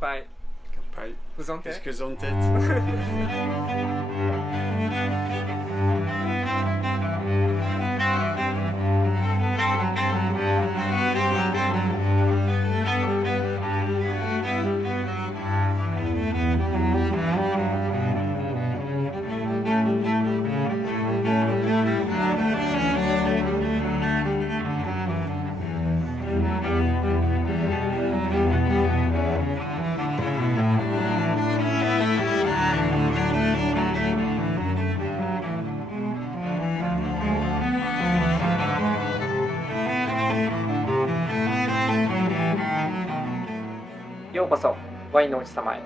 杯。乾杯。 Gezondheid. Gezondheid.ようこそワインの王子様へ。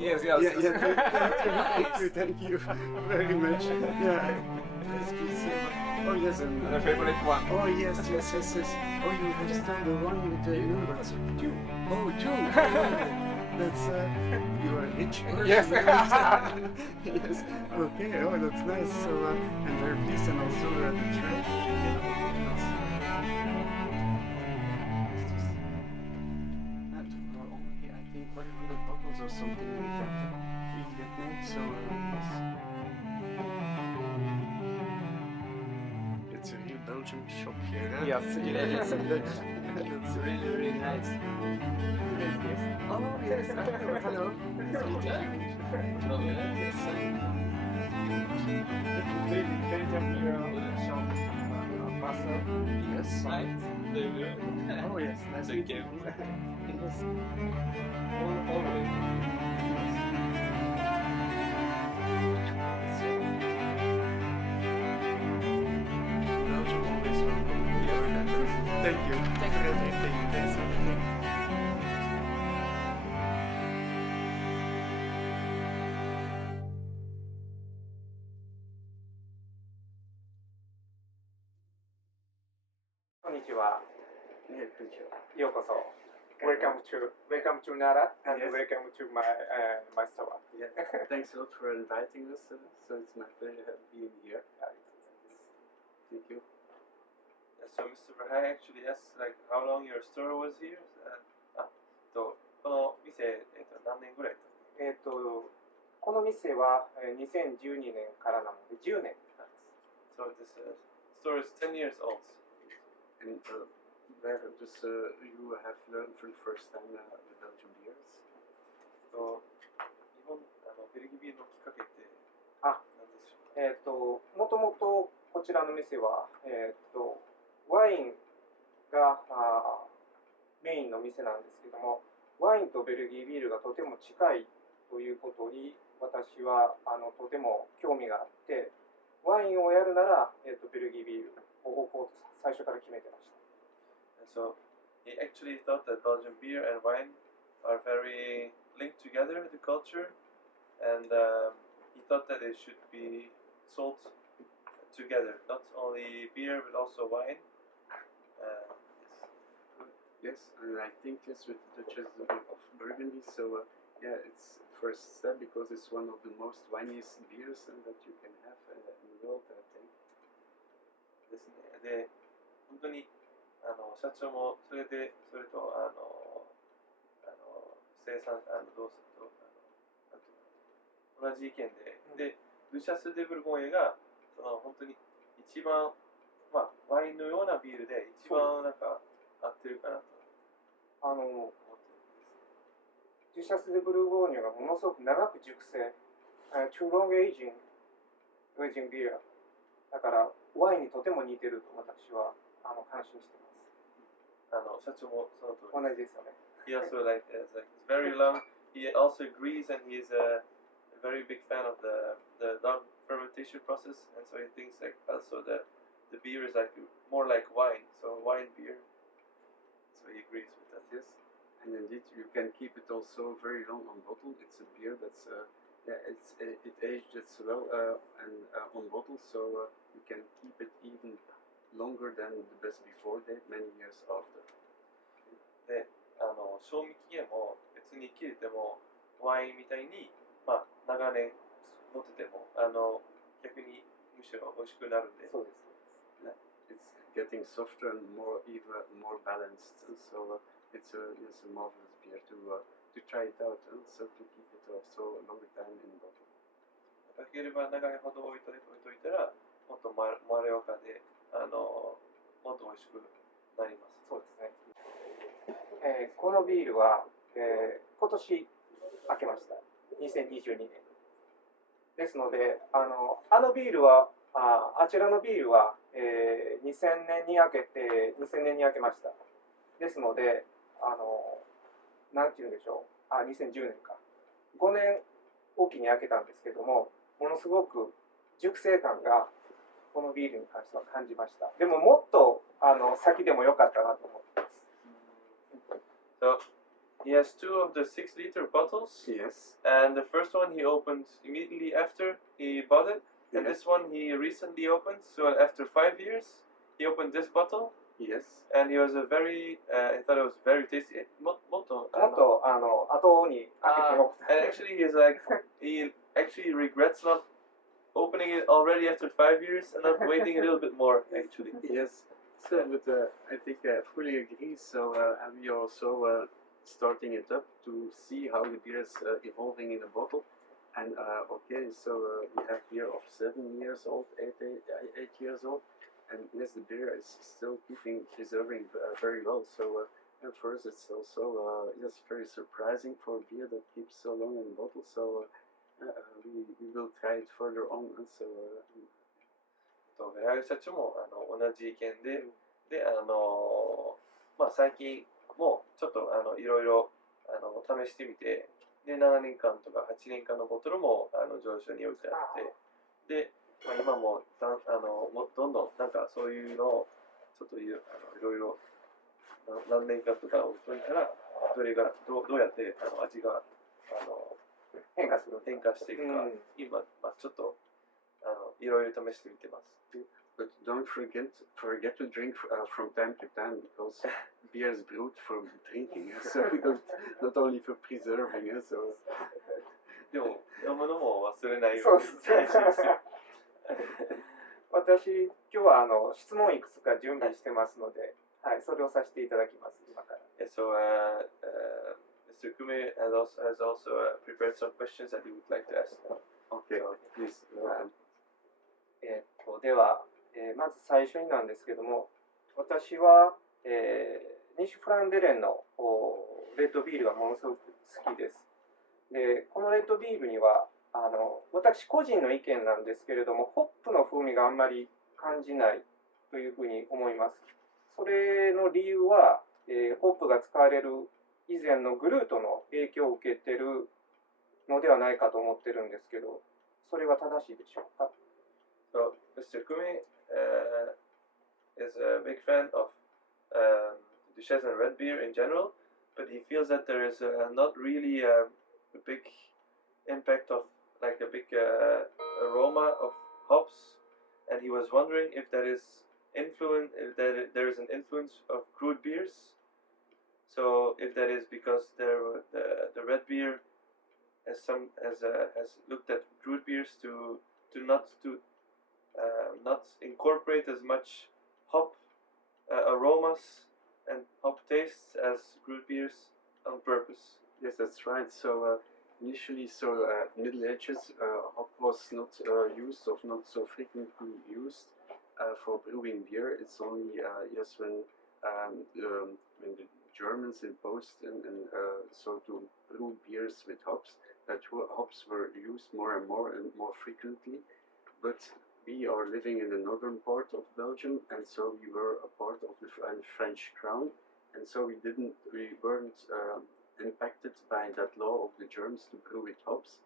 Yes, yes. Thank you very much. Yeah. Oh yes, and The favorite one. oh yes. Oh, you have still the one with the numbers. Two. Oh, two. That's you are a rich person. Yes. Yes. Okay. Oh, that's nice. So and very pleased, and also the trash. I think 100 bottles or something like that. We get now. So yes. It's a real Belgian shop here. Huh? Yes, it is. That's really, really nice. Oh, yes. Hello. Yes. Yes. Oh, yes. Nice to meet you. Yes. Belgium always welcome. Thank you. Thank you. Thanks. Konnichiwa. Yeah, good job. ようこそ。Welcome to Nara and Yes. welcome to my store. Yeah. Thanks a lot for inviting us. So it's my pleasure being here. Thank you. So Mr. Verheij actually asked like how long your store was here. この店、何年ぐらいこの店は2012年からなので10年なんです。So this store is 10 years old. And where does you have learned for the first time the Belgian beers? 日本ベルギービールのきっかけってあ何でしょう。もともとこちらの店はワインがメインの店なんですけども、ワインとベルギービールがとても近いということに私はとても興味があって、ワインをやるなら、ベルギービールを置こうと最初から決めてました。So he actually thought that Belgian beer and wine are very linked together in the culture, and he thought that they should be sold together, not only beer but also wine. Yes, and I think yes, with the Duchess of Burgundy, so yeah, it's first step because it's one of the most winiest beers that you can have in the world, I think. ですね。で、本当に社長もそれと生産どうするとなんていうの同じ意見で、ルシャス・デ・ブルゴーニュが本当に一番ワインのようなビールで一番なんか合ってるかなと思ってるんです。デュシャス・デ・ブルゴーニュがものすごく長く熟成、too long aging beer だからワインにとても似てると私は感心しています。社長もその通同りじですよね。He also like it's very long. He also agrees, and he's a very big fan of the long fermentation process, and so he thinks like also the beer is like more like wine, so wine beer. So he agrees with that. Yes. And indeed, you can keep it also very long on bottle. It's a beer that's it aged well on bottle, so you can keep it even longer than the best before date, many years after. で、賞味期限も別に切れてもワインみたいに、まあ、長年持ってても逆にむしろ美味しくなるんで。そうです。It's getting softer and even more balanced, so it's a marvelous beer to try it out, and so to keep it also a longer time in bottle. 長ければ長いほど置いといたらもっとまろやかでもっと美味しくなります。そうですね。このビールは、今年開けました。2022年。ですので、あのビールはあちらのビールは、2000年に開けました。ですので、なんていうんでしょう、2010年か。5年おきに開けたんですけども、ものすごく熟成感がこのビールに関しては感じました。でももっと先でもよかったなと思ってます。So, he has two of the 6-liter bottles. Yes. And the first one he opened immediately after he bought it. And this one he recently opened. So after 5 years, he opened this bottle. Yes. And he was I thought it was very tasty. もっと後に開けても。And actually he actually regrets not opening it already after 5 years and not waiting a little bit more actually. Yes. So, but I think I fully agree. So, and we are also starting it up to see how the beer is evolving in a bottle. And okay, so we have beer of 7 years old, 8 years old, and yes, the beer is still preserving very well. So for us, it's also very surprising for a beer that keeps so long in a bottle. So we will try it further on. So. ベラーゲ社長も同じ意見で、まあ、最近もちょっといろいろ試してみて、で7年間とか8年間のボトルも上昇に置いてあって、で、まあ、今もどんどんなんかそういうのをちょっといろいろ何年間とか置いといたら、どれがどうやって味が変化していくか、今、まあ、ちょっといろいろ試してみてます。But don't forget to drink from time to time, because beer is brewed for drinking, so not only for preserving. So. でも飲むのも忘れないように大事ですよ。私今日は質問いくつか準備してますので、はい、それをさせていただきます今から。So Mr. Kume has also prepared some questions that he would like to ask. Okay, please. では、まず最初になんですけども、私は、西フランデレンのレッドビールがものすごく好きです。で、このレッドビールには私個人の意見なんですけれども、ホップの風味があんまり感じないというふうに思います。それの理由は、ホップが使われる以前のグルートの影響を受けてるのではないかと思ってるんですけど、それは正しいでしょうか？ So Mr. Kume is a big fan of Duchesse and red beer in general, but he feels that there is not really a big impact of like a big aroma of hops, and he was wondering if that is if there is an influence of crude beers. So if that is because the red beer has looked at crude beers to not incorporate as much hop aromas and hop tastes as crude beers on purpose. Yes, that's right. So initially, Middle Ages, hop was not used or not so frequently used for brewing beer. It's only when the Germans imposed so to brew beers with hops, that hops were used more and more frequently. But we are living in the northern part of Belgium, and so we were a part of the French crown, and so we weren't impacted by that law of the Germans to brew with hops.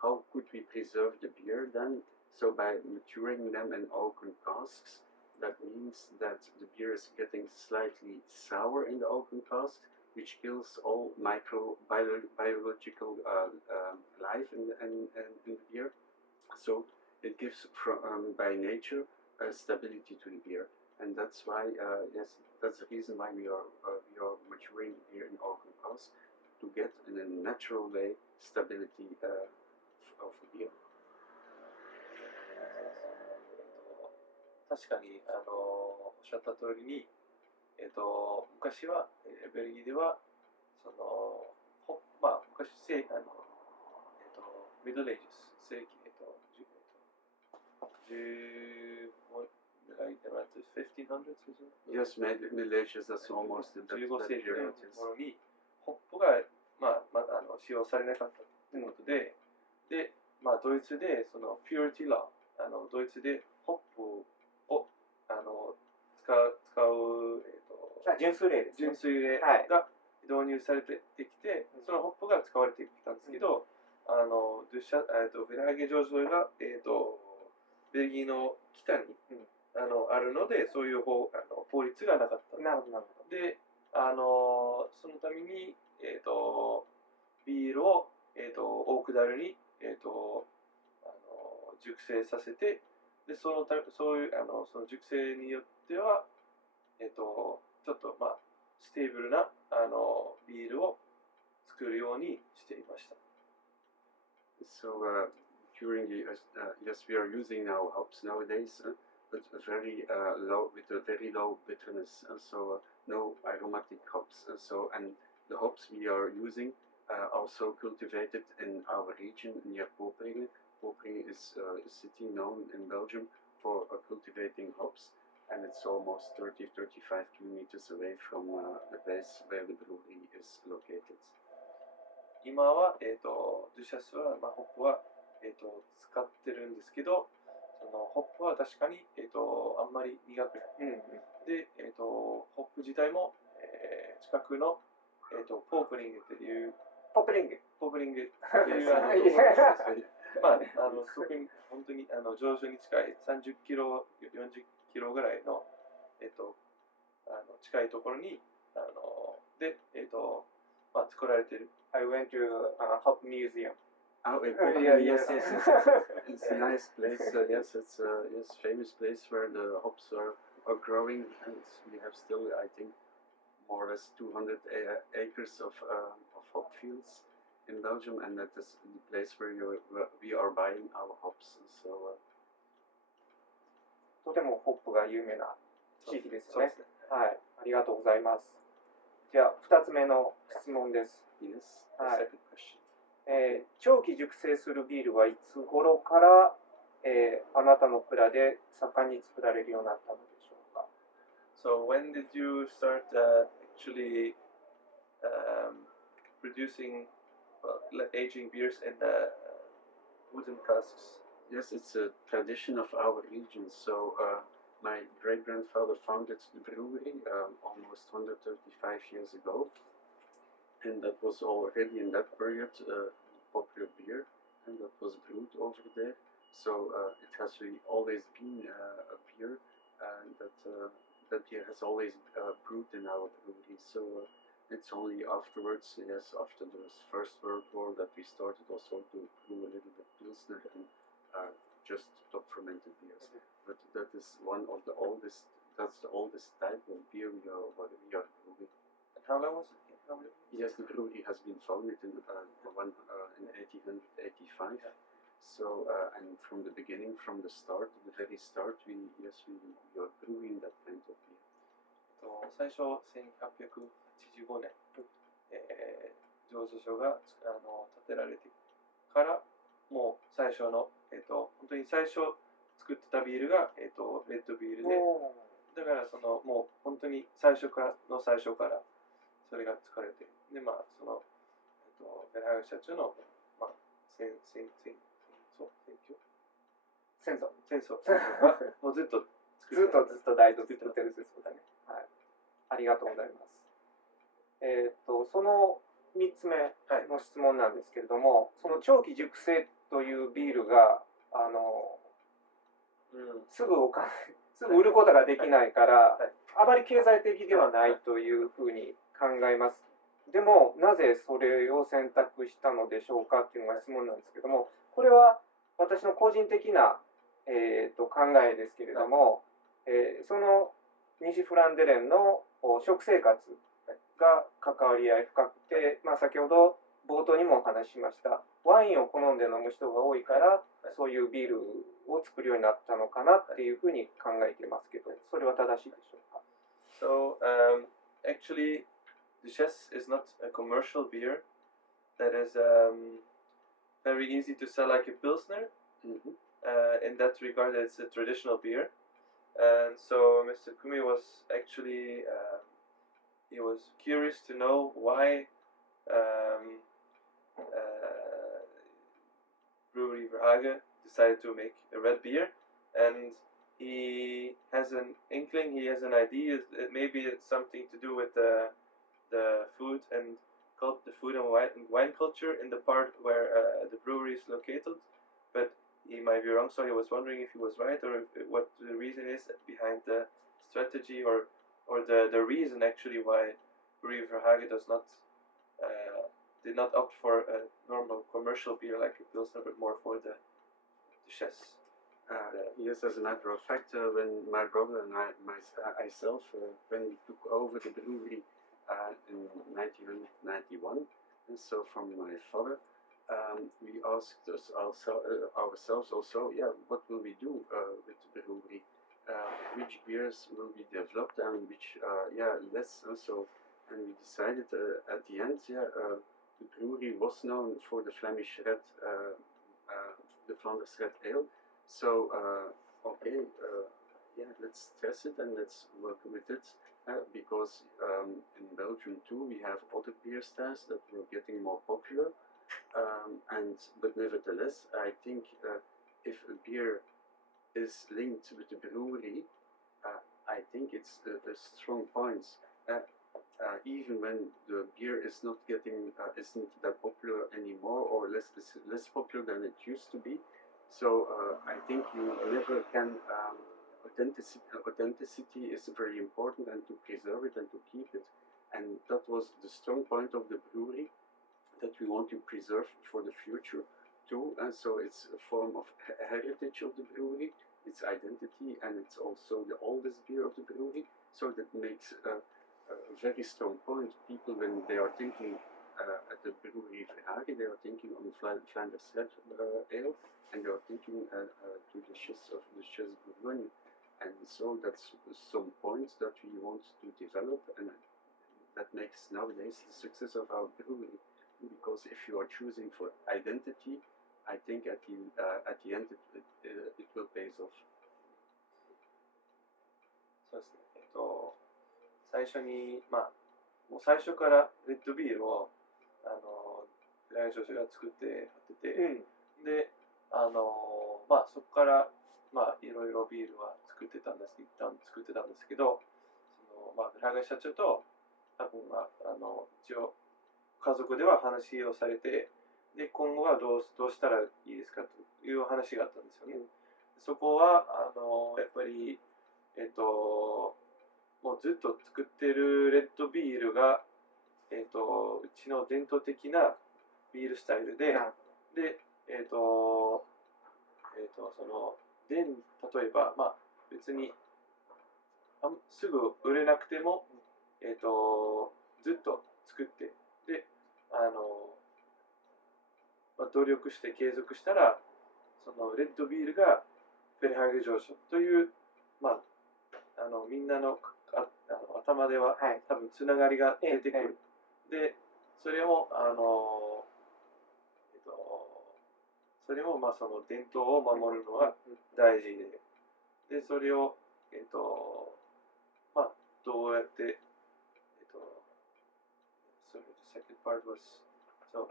How could we preserve the beer then? So by maturing them in oaken casks. That means that the beer is getting slightly sour in the oaken cask, which kills all biological life in the beer. So it gives by nature stability to the beer, and that's why yes, that's the reason why we are maturing beer in our house, to get in a natural way stability of the beer. 確かにおっしゃった通りに、昔は、ベルギーではその昔ミドルエイジス世紀1500s Yes, Middle Ages, that's almost the 15世紀の period. 頃にホップが使用されなかったということで、ドイツでそのピューリティラー、ドイツでホップを使う、純粋例です、ね、純粋例が導入されてきて、そのホップが使われてきたんですけど、ヴェルハーゲ醸造所が、ベルギーの北に、あるので、そういう法律がなかった。なるほど。で、そのために、ビールを、オークダルに、熟成させて、でそういうその熟成によっては、ちょっとステーブルなビールを作るようにしていました。So during the yes, we are using now hops nowadays, but very low, with a very low bitterness. So no aromatic hops. So and the hops we are using are also cultivated in our region near Poperinge. Poperinge is a city known in Belgium for cultivating hops, and it's almost 30-35 kilometers away from the place where the brewery is located. 今は、ドゥシャスは、ホップは、使ってるんですけど、そのホップは確かに、あんまり苦くない。で、ホップ自体も、近くの、ポープリングっていう、ポプリングっていう特に本当に上昇に近い30キロ、40キロぐらいの、近いところに、で、作られている。I went to a hop museum. Oh, yes. It's a nice place. Yes, it's a famous place where the hops are growing, and we have still, I think, more or less 200 acres of hop fields in Belgium, and that is the place where we are buying our hops. So, とてもホップが有名な地域ですよね。はい、ありがとうございます。じゃあ2つ目の質問です。yes. はい。 Second question. 長期熟成するビールはいつ頃から、あなたの蔵で盛んに作られるようになったのでしょうか。 So when did you start actually producing, aging beers in wooden casks? Yes, it's a tradition of our region. So my great-grandfather founded the brewery almost 135 years ago, and that was already in that period popular beer, and that was brewed over there. So it has really always been a beer, and that beer has always brewed in our brewery. So it's only afterwards, yes, after the First World War, that we started also to brew a little bit Pilsner and just top fermented beers. But that is one of the oldest. That's the oldest type of beer we are brewing. And how long was it? Yes, the brewery has been founded in 1885. So and from the beginning, from the start, the very start, we are brewing that kind of beer. 最初1885年、醸造所が建てられてからもう最初の、本当に最初作ってたビールが、レッドビールで、だからそのもう本当に最初からそれが作られて、でそのベルハーゲ社長の戦争がもうずっと代々作ってるということだね。はい。ありがとうございます。その3つ目の質問なんですけれども、その長期熟成というビールがすぐ売ることができないから、あまり経済的ではないというふうに考えますでもなぜそれを選択したのでしょうかっていうのが質問なんですけども、これは私の個人的な、考えですけれども、その西フランデレンの食生活が関わり合い深くて、先ほど冒頭にもお話ししましたワインを好んで飲む人が多いからそういうビールを作るようになったのかなっていうふうに考えていますけど、それは正しいでしょうか？ So actually, Duchesse is not a commercial beer that is very easy to sell like a Pilsner. Mhm. In that regard, it's a traditional beer. And so Mr. Kumi was actually, he was curious to know why Brewery Verhage decided to make a red beer. And he has an inkling, he has an idea, maybe it's something to do with the food and the food and wine culture in the part where the brewery is located, but he might be wrong. So he was wondering if he was right or what the reason is behind the strategy or the reason actually why Brewery Verhage did not opt for a normal commercial beer like a Pilsner, but more for the Duchesse. Yes, as a matter of fact, when my brother and myself, when we took over the brewery in 1991, and so from my father, we asked ourselves also, what will we do with the brewery? Which beers will be developed and which, less? And we decided at the end, the brewery was known for the Flemish Red, the Flanders Red Ale. So, let's stress it and let's work with it. Because in Belgium too we have other beer styles that were getting more popular, but nevertheless I think if a beer is linked with the brewery, I think it's a strong point. Even when the beer is not getting isn't that popular anymore or less popular than it used to be. So I think you never can. Authenticity is very important, and to preserve it and to keep it. And that was the strong point of the brewery that we want to preserve for the future too. And so it's a form of heritage of the brewery, its identity, and it's also the oldest beer of the brewery. So that makes a very strong point. People, when they are thinking at the brewery Verhage, they are thinking on Flanders Red Ale, and they are thinking to the Duchesse Bourgogne. And so that's some points that we want to develop, and that makes nowadays the success of our brewery. Because if you are choosing for identity, I think at the end it will pay off. そうですね。最初にもう最初からレッドビールをフライジョシが作ってて、でそこからいろいろビールは一旦作ってたんですけど、フラガ社長と多分一応家族では話をされて、で今後はどうしたらいいですかという話があったんですよね。そこはやっぱりもうずっと作ってるレッドビールがうちの伝統的なビールスタイルで、例えば別にすぐ売れなくてもずっと作ってで努力して継続したらそのレッドビールがベルハーゲ醸造というみんなの頭では多分つながりが出てくる。でそれもその伝統を守るのが大事で、それをどうやってsorry, the second part was so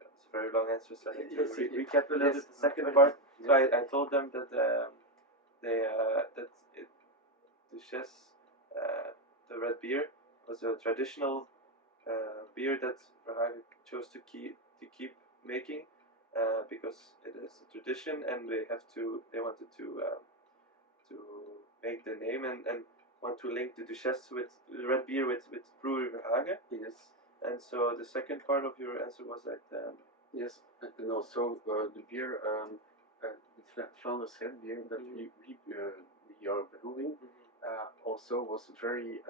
it's a very long answer, so I need to recap a little bit the second part. So I told them that Duchesse, the red beer, was a traditional beer that Verhage chose to keep making because it is a tradition, and they wanted to make the name, and want to link the Duchesse with red beer with brewery Verhagen. Yes. And so the second part of your answer was that Yes, and also the beer, Flanders red beer that we are brewing, also was very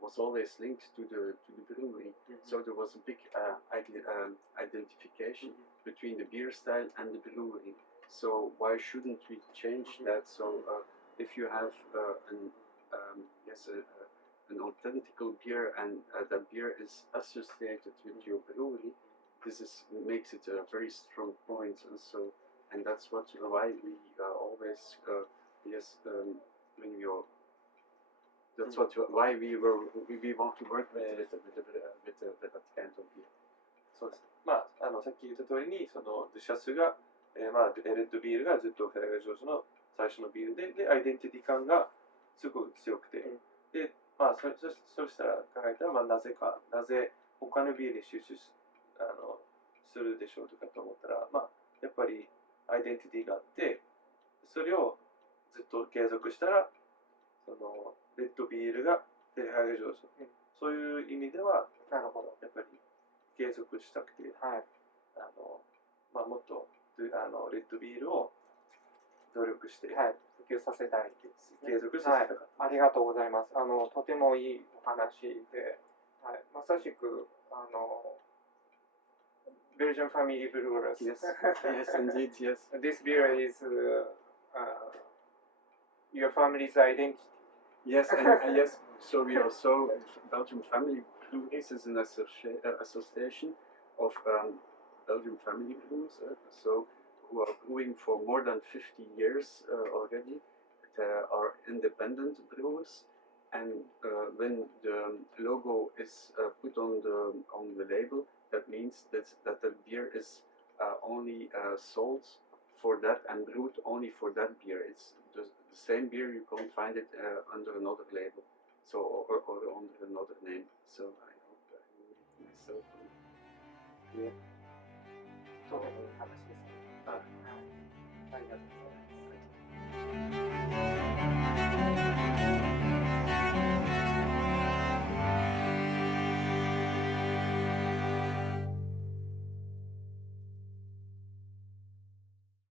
was always linked to the brewery. So there was a big identification between the beer style and the brewery. So why shouldn't we change that? So if you have an authentic beer and that beer is associated with your brewery, this makes it a very strong point, and that's why we always why we want to work with that kind of beer. そうです。さっき言った通りにそのドゥシャスが、レッドビールがずっとフェラガ醸造の最初のビールでアイデンティティ感がすごく強くて、でそうしたら考えたら、なぜ他のビールに集中するでしょうとかと思ったら、やっぱりアイデンティティがあって、それをずっと継続したら、そのレッドビールがフェラガ醸造、そういう意味では、なるほど。やっぱり継続したくて、もっとレッドビールを努力して、普及させたいですね。継続させたかった。ありがとうございます。とてもいいお話で、まさしくBelgian family brewers. Yes, yes, indeed, yes. This beer is your family's identity. Yes, and yes. So we also Belgian Family Breweries is an association of Belgian family brewers, so who are brewing for more than 50 years already. They are independent brewers, and when the logo is put on the label, that means that the beer is only sold for that and brewed only for that beer. It's the same beer, you can't find it under another label, so or under another name. So I hope that myself. Yeah.